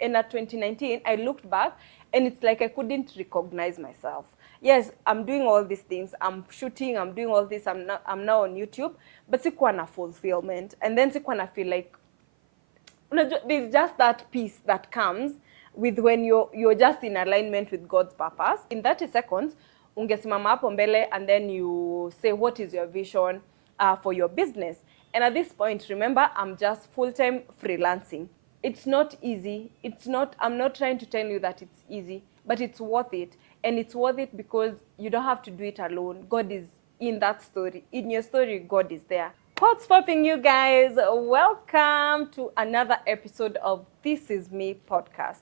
And at 2019, I looked back and it's like I couldn't recognize myself. Yes, I'm doing all these things. I'm shooting, I'm doing all this. I'm now on YouTube, but sikuwa na fulfillment. And then sikuwa na feel like there's just that peace that comes with when you're just in alignment with God's purpose. In 30 seconds, ungesimama hapo mbele and then you say what is your vision for your business. And at this point, remember, I'm just full-time freelancing. It's not easy. I'm not trying to tell you that it's easy, but it's worth it. And it's worth it because you don't have to do it alone. God is in that story. In your story, God is there. What's popping, you guys? Welcome to another episode of This Is Me podcast.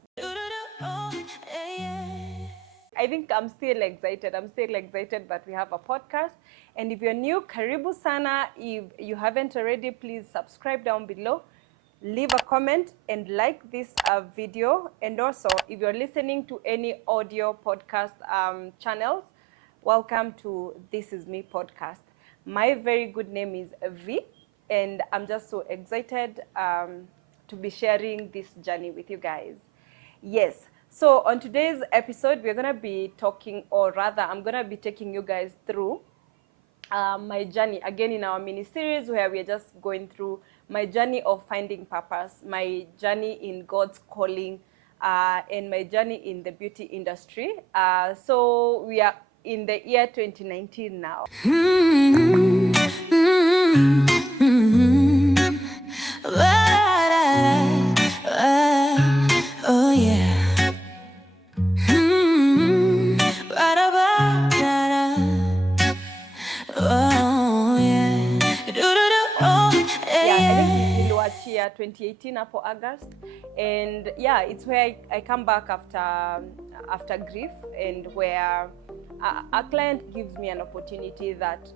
I think I'm still excited. I'm still excited that we have a podcast. And if you're new, karibu sana. If you haven't already, please subscribe down below. Leave a comment and like this video. And also, if you're listening to any audio podcast channels, welcome to This Is Me podcast. My very good name is V, and I'm just so excited to be sharing this journey with you guys. Yes, so on today's episode, we're going to be talking, or rather, I'm going to be taking you guys through my journey, again in our mini-series where we're just going through my journey of finding purpose, my journey in God's calling, and my journey in the beauty industry. So we are in the year 2019 now. Oh yeah. Year 2018 hapo August, and yeah, it's where I come back after grief, and where a client gives me an opportunity that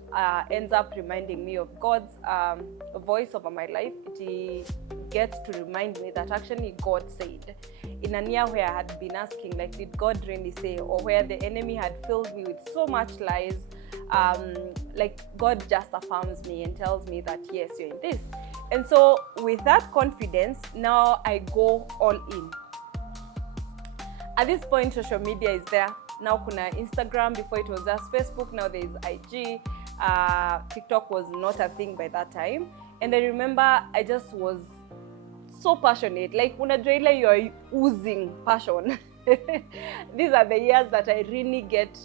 ends up reminding me of God's voice over my life. It gets to remind me that actually God said, in a year where I had been asking, like, did God really say, or where the enemy had filled me with so much lies, like God just affirms me and tells me that yes, you're in this. And so with that confidence, now I go all in. At this point, social media is there. Now kuna Instagram, before it was just Facebook, now there is IG. TikTok was not a thing by that time. And I remember I just was so passionate. Like, unajua ile you're oozing passion. These are the years that I really get,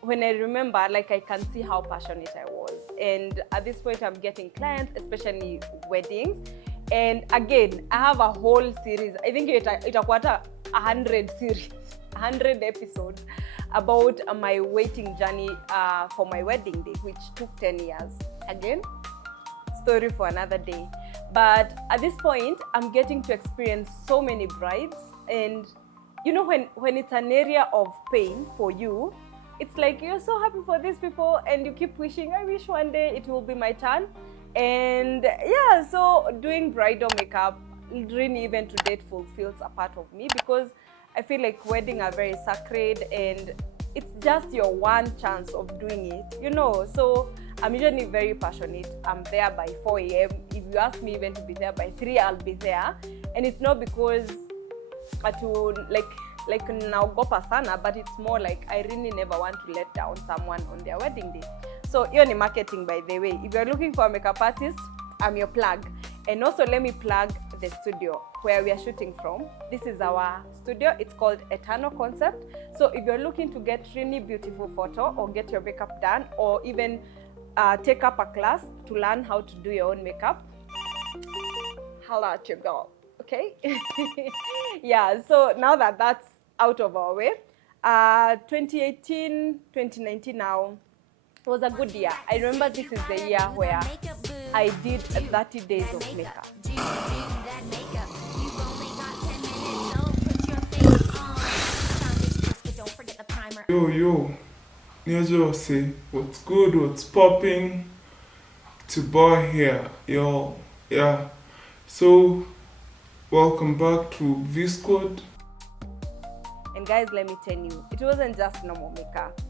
when I remember, like, I can see how passionate I was. And at this point, I'm getting clients, especially weddings. And again, I have a whole series. I think itakuwa 100 series, 100 episodes about my waiting journey for my wedding day, which took 10 years. Again, story for another day. But at this point, I'm getting to experience so many brides. And you know, when it's an area of pain for you, it's like you're so happy for these people and you keep wishing, I wish one day it will be my turn. And yeah, so doing bridal makeup really even to date fulfills a part of me, because I feel like weddings are very sacred and it's just your one chance of doing it, you know. So I'm usually very passionate. I'm there by 4 a.m. If you ask me even to be there by 3, I'll be there. And it's not because like naogopa sana, but it's more like I really never want to let down someone on their wedding day. So you're in marketing, by the way. If you're looking for a makeup artist, I'm your plug. And also let me plug the studio where we are shooting from. This is our studio. It's called Eternal Concept. So if you're looking to get really beautiful photo or get your makeup done, or even take up a class to learn how to do your own makeup, holla at your girl. Okay? Yeah, so now that that's out of our way, 2018, 2019 now was a good year. I remember this is the year where I did 30 days of makeup. Yo, Niajose, what's good, what's popping? To boy here, yo, yeah. So, welcome back to V-Squad. And guys, let me tell you, it wasn't just normal makeup.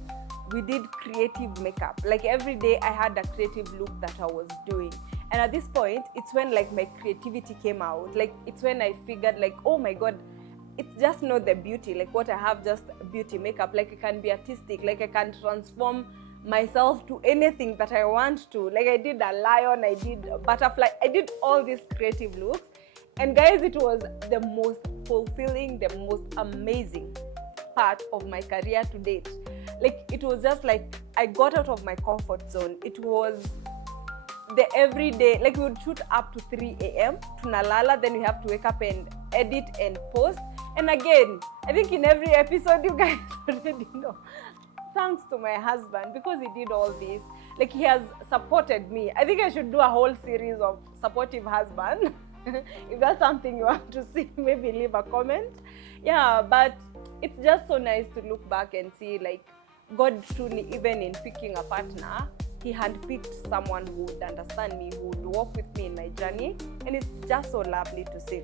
We did creative makeup. Like every day I had a creative look that I was doing. And at this point, it's when like my creativity came out. Like it's when I figured like, oh my God, it's just not the beauty, like what I have, just beauty makeup. Like it can be artistic, like I can transform myself to anything that I want to. Like I did a lion, I did a butterfly, I did all these creative looks. And guys, it was the most fulfilling, the most amazing part of my career to date. Like it was just like I got out of my comfort zone. It was the everyday, like we would shoot up to 3 a.m. tunalala, then we have to wake up and edit and post. And again, I think in every episode you guys already know, thanks to my husband, because he did all this. Like he has supported me. I think I should do a whole series of supportive husband. If that's something you want to see, maybe leave a comment. Yeah, but it's just so nice to look back and see like God truly, even in picking a partner, he handpicked someone who would understand me, who would walk with me in my journey. And it's just so lovely to see.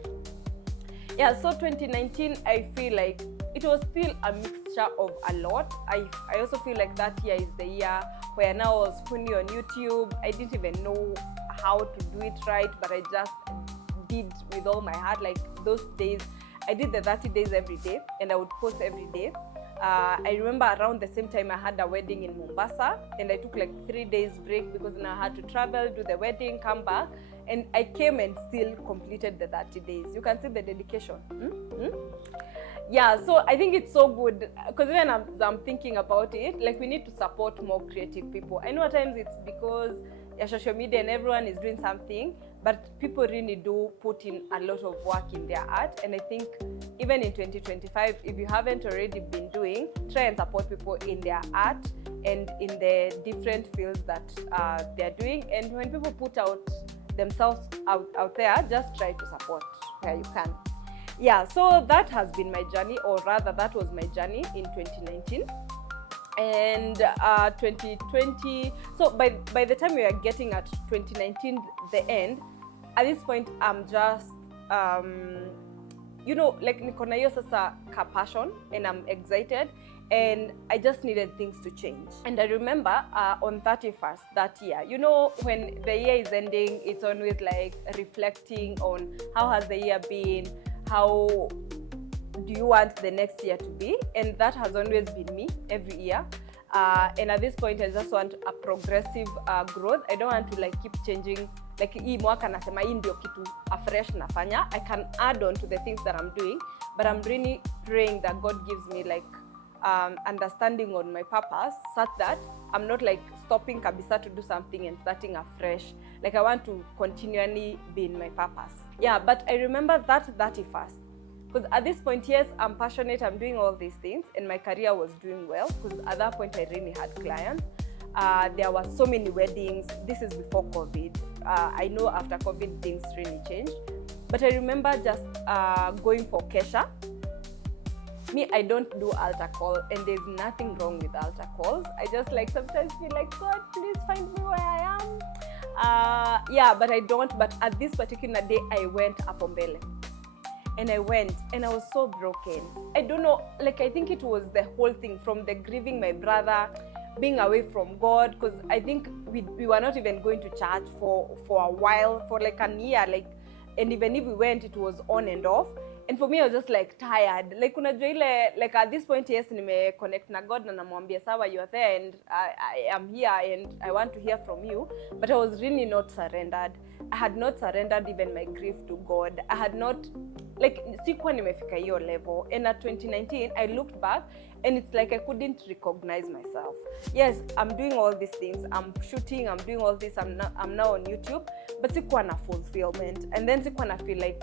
Yeah, so 2019, I feel like it was still a mixture of a lot. I also feel like that year is the year where now I was funny on YouTube. I didn't even know how to do it right, but I just did with all my heart. Like those days, I did the 30 days every day, and I would post every day. I remember around the same time I had a wedding in Mombasa, and I took like 3 days break because then I had to travel, do the wedding, come back, and I came and still completed the 30 days. You can see the dedication. Yeah, so I think it's so good because even as I'm thinking about it, like we need to support more creative people. I know at times it's because social media and everyone is doing something, but people really do put in a lot of work in their art. And I think even in 2025, if you haven't already been doing, try and support people in their art and in the different fields that they're doing. And when people put out themselves out there, just try to support where you can. Yeah, so that has been my journey, or rather that was my journey in 2019. And 2020, so by the time we are getting at 2019, the end, at this point I'm just like niko na hiyo sasa ka passion, and I'm excited, and I just needed things to change. And I remember on 31st that year, when the year is ending, it's always like reflecting on how has the year been, how do you want the next year to be? And that has always been me every year. And at this point, I just want a progressive growth. I don't want to like keep changing. Like hii mwaka nasema hii ndio kitu afresh nafanya. I can add on to the things that I'm doing, but I'm really praying that God gives me like understanding on my purpose, such that I'm not like stopping kabisa to do something and starting afresh. Like I want to continually be in my purpose. Yeah, but I remember that 31st. Because at this point, yes, I'm passionate, I'm doing all these things, and my career was doing well, because at that point I really had clients. There were so many weddings. This is before COVID. I know after COVID things really changed. But I remember just going for Kesha. Me, I don't do altar call, and there's nothing wrong with altar calls. I just like sometimes feel like, God, please find me where I am. Yeah, but I don't. But at this particular day, I went up on Mbele. And I went, and I was so broken. I don't know, like I think it was the whole thing, from the grieving my brother, being away from God, because I think we were not even going to church for a while, for like a year, like, and even if we went, it was on and off. And for me, I was just like tired. Like unajua ile, like at this point, yes, nime connect na God na namwambia sawa, you are there, and I am here, and I want to hear from you. But I was really not surrendered. I had not surrendered even my grief to God. I had not, like, sikuwa nimefika hiyo level. And at 2019, I looked back, and it's like I couldn't recognize myself. Yes, I'm doing all these things. I'm shooting, I'm doing all this. I'm now on YouTube, but sikuwa na fulfillment. And then sikuwa na feel like,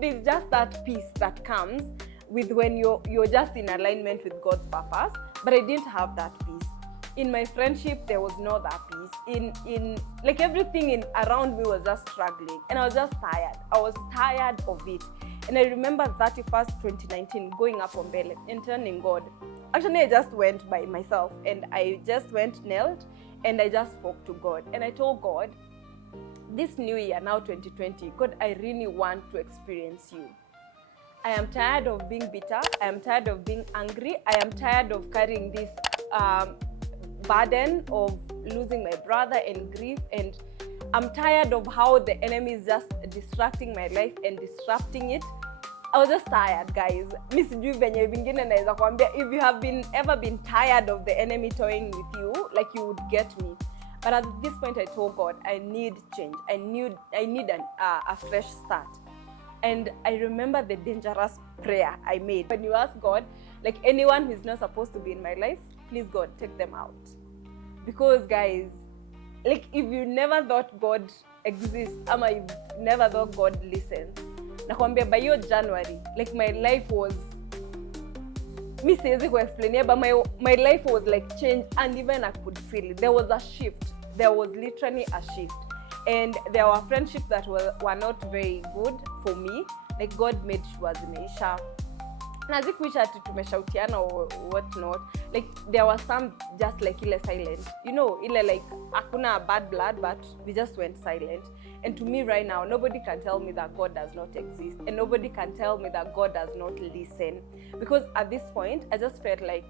there's just that peace that comes with when you're just in alignment with God's purpose. But I didn't have that peace. In my friendship, there was no that peace. In like everything around me was just struggling, and I was just tired. I was tired of it. And I remember 31st, 2019, going up on Mbele and turning God. Actually, I just went by myself, and I just went knelt, and I just spoke to God. And I told God, this new year, now 2020, God, I really want to experience you. I am tired of being bitter. I am tired of being angry. I am tired of carrying this burden of losing my brother and grief. And I'm tired of how the enemy is just distracting my life and disrupting it. I was just tired, guys. Miss venye vingine naweza kuambia, if you have ever been tired of the enemy toying with you, like, you would get me. But at this point, I told God, I need change. I need a fresh start. And I remember the dangerous prayer I made. When you ask God, like, anyone who's not supposed to be in my life, please God, take them out. Because, guys, like, if you never thought God exists, ama you never thought God listens, nakwambia by your January, like, my life was, me siwezi kuexplain, but my life was like changed, and even I could feel it. There was a shift. There was literally a shift. And there were friendships that were not very good for me. Like, God made sure zimeisha. Na zikuisha ati tumeshautiana or what not. Like, there was some just like ile silent. You know, ile like hakuna bad blood, but we just went silent. And to me right now, nobody can tell me that God does not exist. And nobody can tell me that God does not listen. Because at this point, I just felt like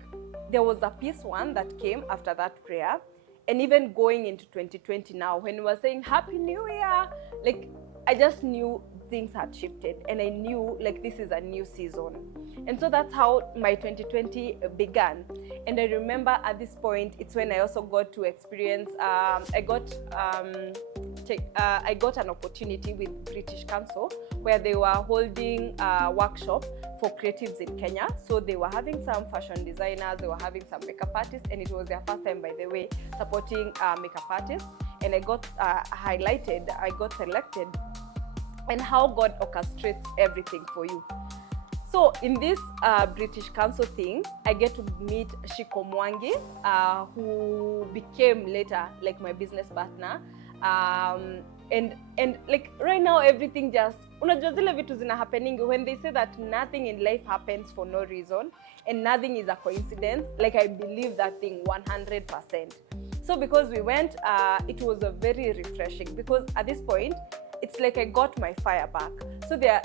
there was a peace one that came after that prayer. And even going into 2020 now, when we were saying Happy New Year, like, I just knew things had shifted, and I knew like this is a new season. And so that's how my 2020 began. And I remember at this point, it's when I also got to experience, I got an opportunity with British Council, where they were holding a workshop for creatives in Kenya. So they were having some fashion designers, they were having some makeup artists, and it was their first time, by the way, supporting makeup artists. And I got highlighted, I got selected, and how God orchestrates everything for you. So in this British Council thing, I get to meet Shiko Mwangi, who became later like my business partner. And like right now, everything just, unajua zile vitu zina happening when they say that nothing in life happens for no reason and nothing is a coincidence. Like, I believe that thing 100%. So because we went, it was a very refreshing, because at this point, it's like I got my fire back. So they're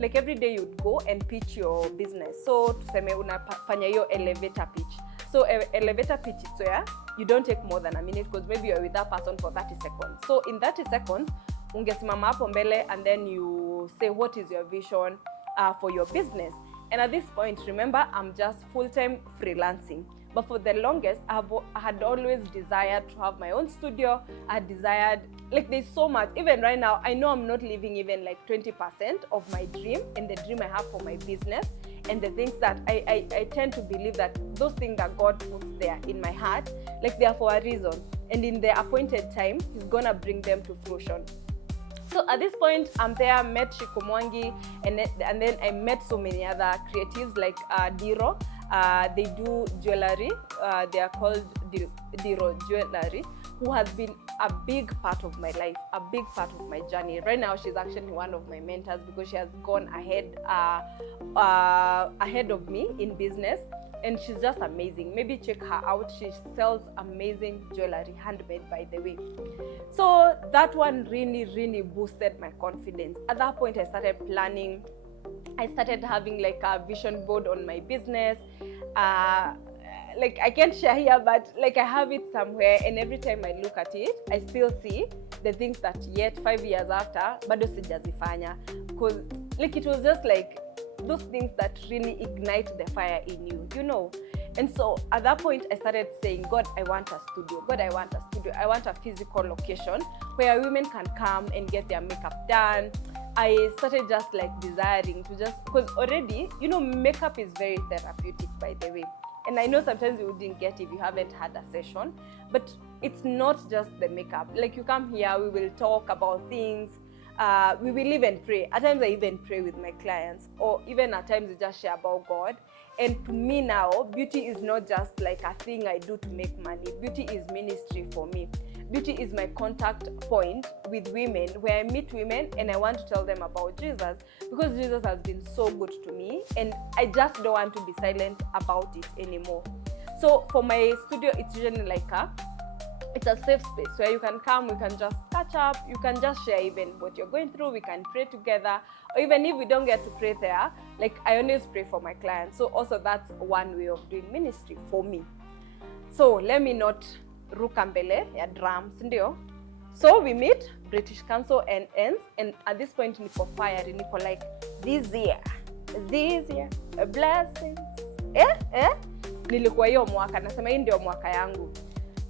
like, every day you'd go and pitch your business. So tuseme unafanya hiyo elevator pitch. So elevator pitch, so yeah, you don't take more than a minute, because maybe you're with that person for 30 seconds. So in 30 seconds, ungesimama hapo mbele, and then you say what is your vision for your business. And at this point, remember, I'm just full-time freelancing. But for the longest, I had always desired to have my own studio. I desired, like, there's so much. Even right now, I know I'm not living even like 20% of my dream and the dream I have for my business. And the things that I tend to believe that those things that God puts there in my heart, like, they are for a reason. And in the appointed time, He's gonna bring them to fruition. So at this point, I'm there, met Shiko Mwangi, and then I met so many other creatives like Diro. They do jewelry. They are called Diro Jewelry, who has been a big part of my life, a big part of my journey. Right now, she's actually one of my mentors, because she has gone ahead of me in business, and she's just amazing. Maybe check her out. She sells amazing jewelry, handmade, by the way. So that one really, really boosted my confidence. At that point, I started planning. I started having like a vision board on my business. Like, I can't share here, but like, I have it somewhere, and every time I look at it, I still see the things that yet 5 years after, bado sijazifanya. Because like, it was just like those things that really ignite the fire in you, you know. And so at that point, I started saying, God, I want a studio. God, I want a studio. I want a physical location where women can come and get their makeup done. I started just like desiring to just, because already, you know, makeup is very therapeutic, by the way. And I know sometimes you wouldn't get if you haven't had a session, but it's not just the makeup. Like, you come here, we will talk about things. We will even pray. At times I even pray with my clients, or even at times we just share about God. And to me now, beauty is not just like a thing I do to make money. Beauty is ministry for me. Beauty is my contact point with women, where I meet women and I want to tell them about Jesus, because Jesus has been so good to me, and I just don't want to be silent about it anymore. So for my studio, it's usually like it's a safe space where you can come, we can just catch up, you can just share even what you're going through, we can pray together, or even if we don't get to pray there, like, I always pray for my clients. So also that's one way of doing ministry for me. So let me not ruka mbele ya drums, ndio. So we meet, British Council ends, and at this point niko fire, niko like, this year, blessings. Nilikuwa hiyo mwaka, nasema hii ndio mwaka yangu.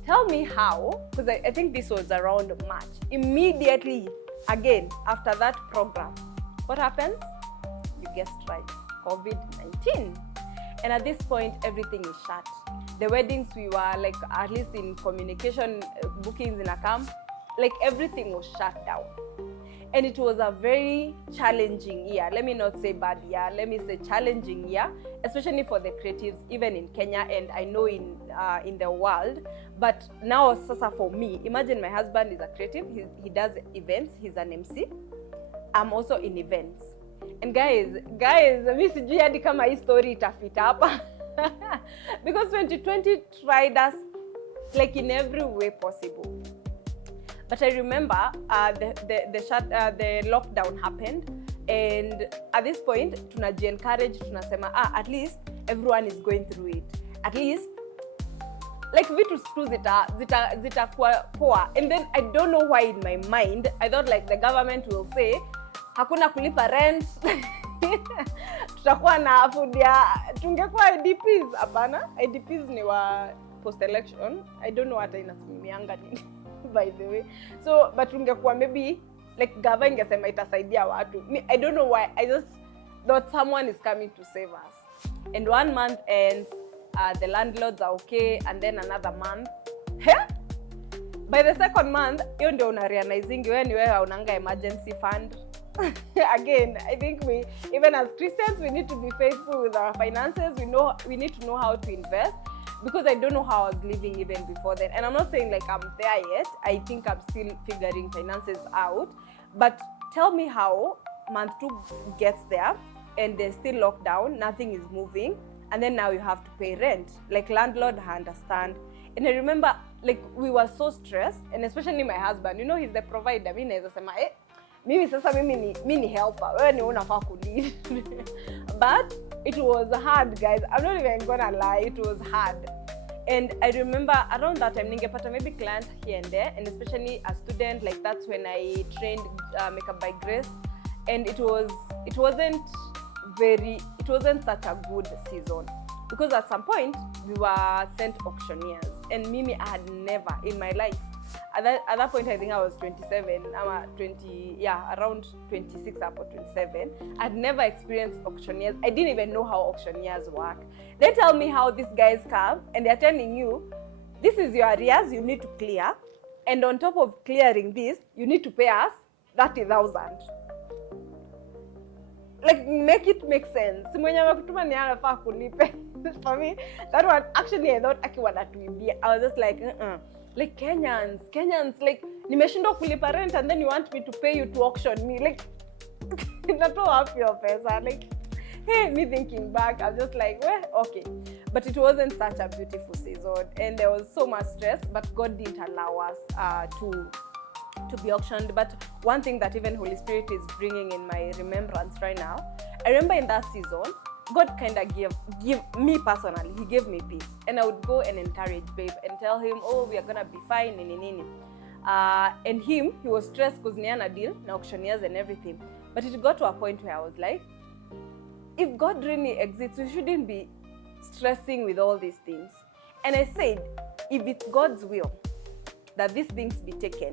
Tell me how, because I think this was around March. Immediately, again, after that program, what happens? You guessed right, COVID-19. And at this point, everything is shut. The weddings, we were like, at least in communication, bookings in a camp, like everything was shut down. And it was a very challenging year. Let me not say bad year, let me say challenging year, especially for the creatives, even in Kenya, and I know in the world. But now, sasa for me, imagine my husband is a creative, he does events, he's an MC. I'm also in events. And guys, mi sijui hadi kama hii story itafita hapa. Because 2020 tried us like in every way possible. But I remember the lockdown happened, and at this point tunaji-encourage, tunasema at least everyone is going through it. At least like vitu tu zitakuwa poa. And then I don't know why in my mind I thought like the government will say hakuna kulipa rent. Tutakuwa na food ya tungekuwa IDPs. Hapana, IDPs ni wa post election. I don't know what inasimamianga nini. By the way, so but tungekuwa maybe like gava ingesema itasaidia watu. I don't know why, I just thought someone is coming to save us. And 1 month ends, the landlords are okay, and then another month. By the second month, hiyo ndio una-realizing wewe ni wewe haunanga emergency fund. Again, I think we, even as Christians, we need to be faithful with our finances. We need to know how to invest. Because I don't know how I was living even before then. And I'm not saying like I'm there yet. I think I'm still figuring finances out. But tell me how month 2 gets there and there's still lockdown, nothing is moving, and then now you have to pay rent. Like landlord, I understand. And I remember like we were so stressed, and especially my husband, you know, he's the provider. Mimi naweza sema mimi sasa mimi ni helper. Wewe ni unafaa kulead. But it was hard, guys. I'm not even gonna lie, it was hard. And I remember around that time, ningepata maybe client here and there, and especially a student, like that's when I trained Makeup by Grace. And it wasn't such a good season. Because at some point, we were sent auctioneers. And Mimi, I had never in my life, at that point, I think I was 27, around 26 up or 27. I'd never experienced auctioneers. I didn't even know how auctioneers work. They tell me how these guys come, and they're telling you, this is your arrears you need to clear, and on top of clearing this, you need to pay us 30,000. Like, make it make sense. Mwenye wakutuma ni anafaa kulipe. For me, that one, actually, I thought akiwa natuibia. I was just like, Like Kenyans, like, nimeshindwa kulipa rent and then you want me to pay you to auction me. Like, natoa wapi your pesa? Like, hey, me thinking back, I was just like, well, okay. But it wasn't such a beautiful season, and there was so much stress, but God didn't allow us to be auctioned. But one thing that even Holy Spirit is bringing in my remembrance right now, I remember in that season, God kind of give me personally, he gave me peace. And I would go and encourage babe and tell him, oh, we are going to be fine, and he was stressed because he had a deal, na auctioneers and everything. But it got to a point where I was like, if God really exists, we shouldn't be stressing with all these things. And I said, if it's God's will that these things be taken,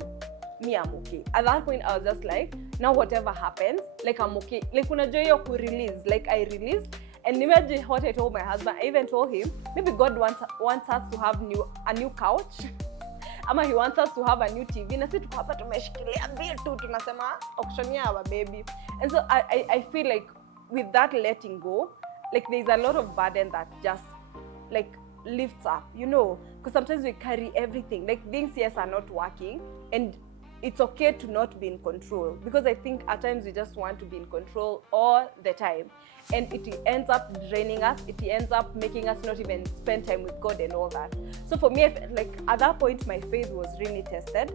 me, I'm okay. At that point, I was just like, now whatever happens, like I'm okay. Like unajua hiyo ku-release, like I released. And imagine what I told my husband. I even told him, maybe God wants us to have a new couch. Ama he wants us to have a new TV. Na sisi tuko hapa tumeshikilia vitu tunasema auctioneer our baby. And so I feel like with that letting go, like there's a lot of burden that just like lifts up, you know, because sometimes we carry everything. Like things, yes, are not working, and it's okay to not be in control, because I think at times we just want to be in control all the time, and it ends up draining us. It ends up making us not even spend time with God and all that. So for me, like at that point, my faith was really tested.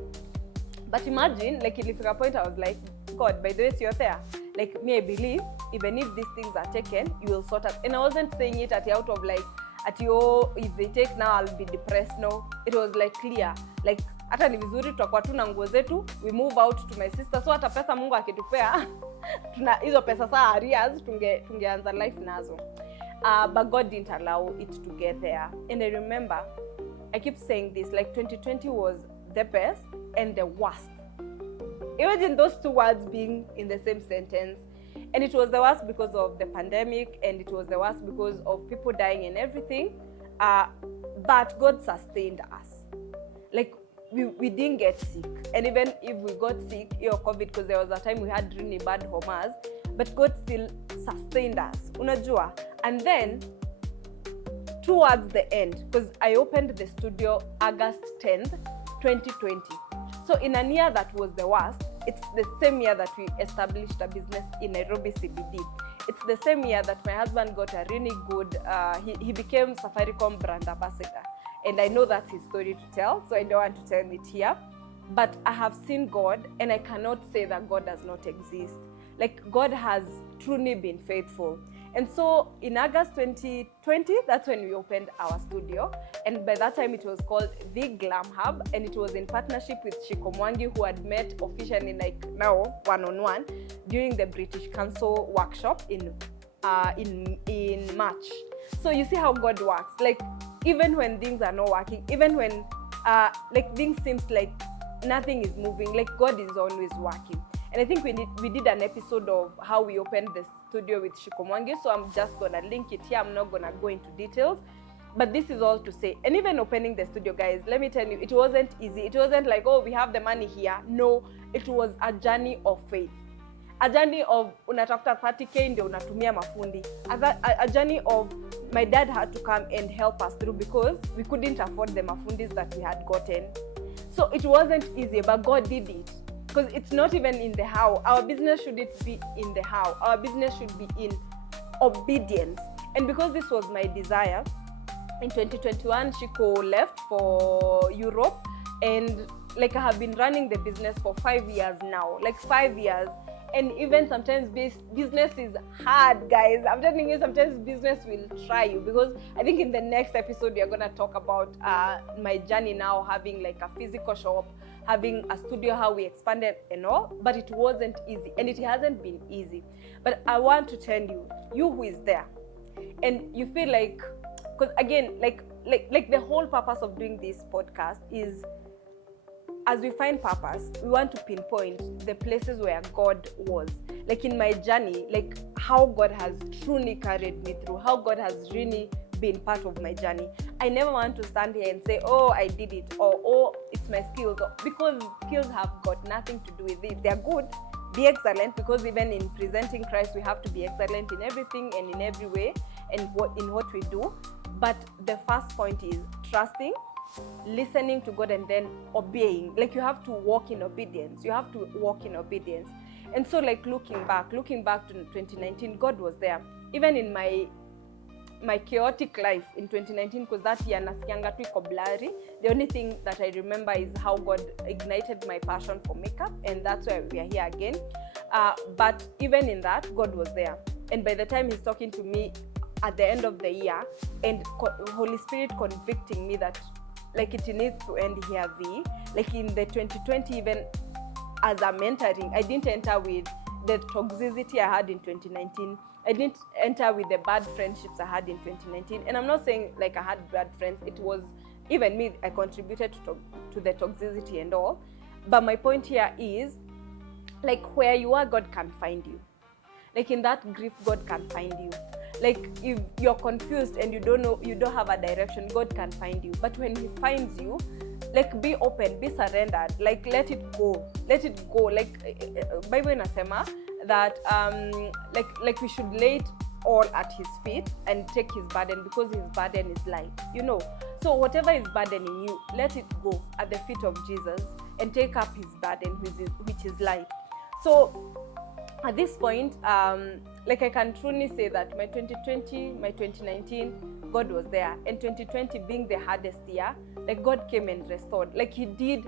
But imagine, like ilifika point, I was like, God, by the way, you're there. Like me, I believe even if these things are taken, you will sort out. And I wasn't saying it out of like, if they take now, I'll be depressed. No, it was like clear. Like hata ni vizuri tutakuwa tu na nguo zetu, we move out to my sister, so hata pesa Mungu akitupea tuna hizo pesa saa arrears tungeanza life nazo. But God didn't allow it to get there. And I remember, I keep saying this, like 2020 was the best and the worst. Imagine those two words being in the same sentence. And it was the worst because of the pandemic, and it was the worst because of people dying and everything. But God sustained us. Like, we didn't get sick. And even if we got sick, COVID, because there was a time we had really bad homas, but God still sustained us. Unajua? And then, towards the end, because I opened the studio August 10th, 2020. So in a year that was the worst, it's the same year that we established a business in Nairobi CBD. It's the same year that my husband got a really good, he became Safaricom brand ambassador. And I know that's his story to tell, so I don't want to tell it here. But I have seen God, and I cannot say that God does not exist. Like, God has truly been faithful. And so in August 2020, that's when we opened our studio. And by that time, it was called The Glam Hub. And it was in partnership with Shikomwangi, who had met officially, like now, one-on-one, during the British Council workshop in March. So you see how God works. Like, even when things are not working, even when like things seems like nothing is moving, like God is always working. And I think we did an episode of how we opened the studio with Shikomwangi, so I'm just gonna link it here. I'm not gonna go into details, but this is all to say. And even opening the studio, guys, let me tell you, it wasn't easy. It wasn't like, oh, we have the money here. No, it was a journey of faith. A journey of unatafuta 30k ndio unatumia mafundi. A journey of my dad had to come and help us through because we couldn't afford the mafundis that we had gotten. So it wasn't easy, but God did it. Because it's not even in the how. Our business shouldn't be in the how. Our business should be in obedience. And because this was my desire, in 2021, Shiko left for Europe. And like I have been running the business for 5 years now. Like 5 years. And even sometimes business is hard, guys. I'm telling you, sometimes business will try you. Because I think in the next episode, we are going to talk about my journey now, having like a physical shop, having a studio, how we expanded and all. But it wasn't easy. And it hasn't been easy. But I want to tell you, you who is there, and you feel like, because again, like the whole purpose of doing this podcast is, as we find purpose, we want to pinpoint the places where God was. Like in my journey, like how God has truly carried me through, how God has really been part of my journey. I never want to stand here and say, oh, I did it, or oh, it's my skills, because skills have got nothing to do with it. They're good, be excellent, because even in presenting Christ, we have to be excellent in everything and in every way and in what we do. But the first point is trusting, listening to God, and then obeying. Like you have to walk in obedience. You have to walk in obedience. And so like looking back to 2019, God was there. Even in my chaotic life in 2019, because that year nasikianga tu iko blurry. The only thing that I remember is how God ignited my passion for makeup, and that's why we are here again. But even in that, God was there. And by the time He's talking to me at the end of the year, and Holy Spirit convicting me that like it needs to end here, like in the 2020, even as I'm mentoring, I didn't enter with the toxicity I had in 2019. I didn't enter with the bad friendships I had in 2019. And I'm not saying like I had bad friends. It was even me, I contributed to the toxicity and all. But my point here is, like where you are, God can find you. Like in that grief, God can find you. Like if you're confused and you don't know, you don't have a direction, God can find you. But when He finds you, like be open, be surrendered, like let it go. Like Bible inasema that like we should lay it all at His feet and take His burden, because His burden is light, you know. So whatever is burdening you, let it go at the feet of Jesus and take up His burden, which is light. So at this point, like I can truly say that my 2020, my 2019, God was there. And 2020 being the hardest year, like God came and restored. Like He did,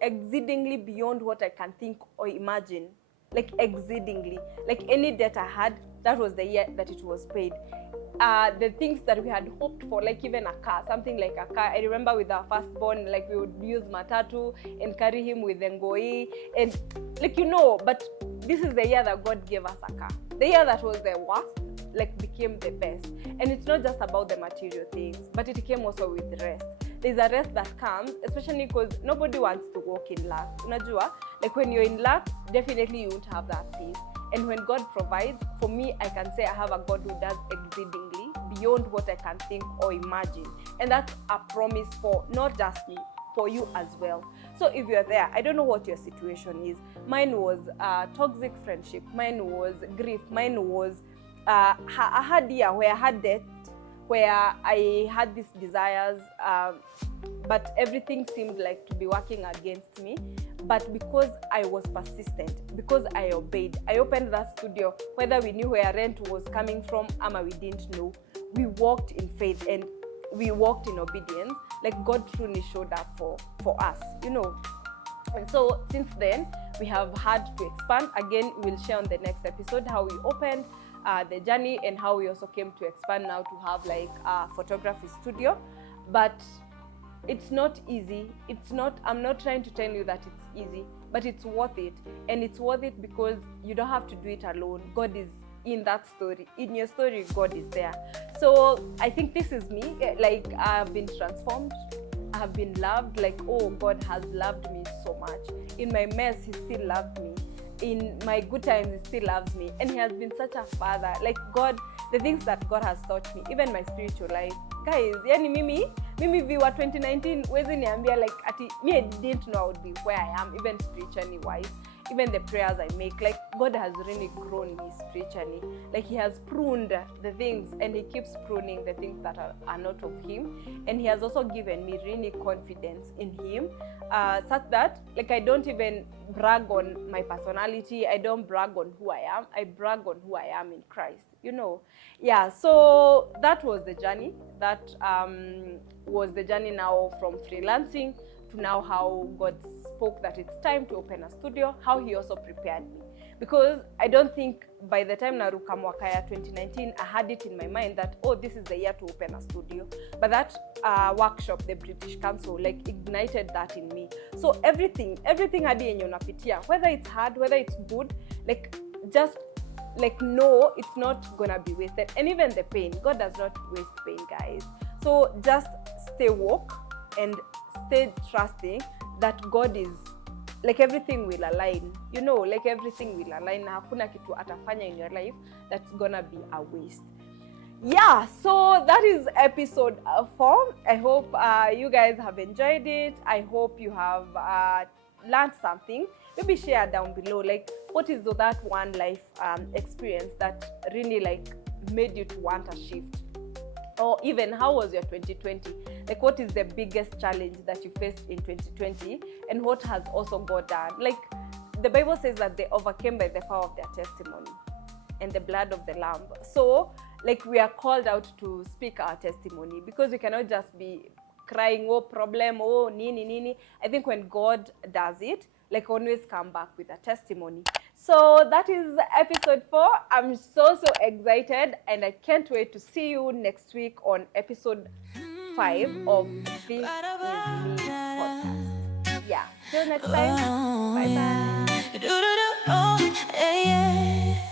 exceedingly beyond what I can think or imagine. like exceedingly. Like any debt I had, that was the year that it was paid. The things that we had hoped for, like even a car, something like a car. I remember with our firstborn, like we would use matatu and carry him with ngoi, and like, you know, but this is the year that God gave us a car. The year that was the worst, like became the best. And it's not just about the material things, but it came also with rest. There's a rest that comes, especially because nobody wants to walk in luck. Unajua, like when you're in luck, definitely you won't have that peace. And when God provides, for me, I can say I have a God who does exceedingly beyond what I can think or imagine. And that's a promise for not just me, for you as well. So if you're there, I don't know what your situation is. Mine was toxic friendship. Mine was grief. Mine was a hard year where I had debt, where I had these desires, but everything seemed like to be working against me. But because I was persistent, because I obeyed, I opened that studio, whether we knew where rent was coming from, or we didn't know. We walked in faith and we walked in obedience. Like God truly showed up for us, you know. And so since then, we have had to expand. Again, we'll share on the next episode how we opened the journey and how we also came to expand now to have like a photography studio. But it's not easy. I'm not trying to tell you that it's easy, but it's worth it. And it's worth it because you don't have to do it alone. God is in that story. In your story, God is there. So I think this is me. Like, I've been transformed. I have been loved. Like, oh, God has loved me so much. In my mess, He still loved me. In my good times, He still loves me. And He has been such a father. Like, God, the things that God has taught me, even my spiritual life. Guys, yani mimi viwa 2019, wezi niambia like ati me I didn't know I would be where I am, even spiritually wise. Even the prayers I make, like God has really grown me spiritually. Like He has pruned the things, and He keeps pruning the things that are not of Him. And He has also given me really confidence in Him, such that like I don't even brag on my personality. I don't brag on who I am. I brag on who I am in Christ, you know. Yeah, so that was the journey. That was the journey now from freelancing to now how God spoke that it's time to open a studio, how He also prepared me. Because I don't think by the time Naruka Mwakaya 2019, I had it in my mind that, oh, this is the year to open a studio. But that workshop, the British Council, like ignited that in me. So everything hadi yenye unapitia, whether it's hard, whether it's good, like just like no, it's not gonna be wasted. And even the pain, God does not waste pain, guys. So just stay woke and stay trusting that God is, like everything will align, you know, like everything will align. Na hakuna kitu atafanya in your life that's gonna be a waste. Yeah, so that is episode 4. I hope you guys have enjoyed it. I hope you have learned something. Maybe share down below, like what is that one life experience that really like made you to want a shift? Or even how was your 2020? Like what is the biggest challenge that you faced in 2020, and what has also God done? Like the Bible says that they overcame by the power of their testimony and the blood of the Lamb. So like we are called out to speak our testimony, because we cannot just be crying, oh problem, oh nini. I think when God does it, like always come back with a testimony. So that is episode 4. I'm so excited, and I can't wait to see you next week on episode 5 of This Is Me podcast. Yeah, till next time. Bye bye.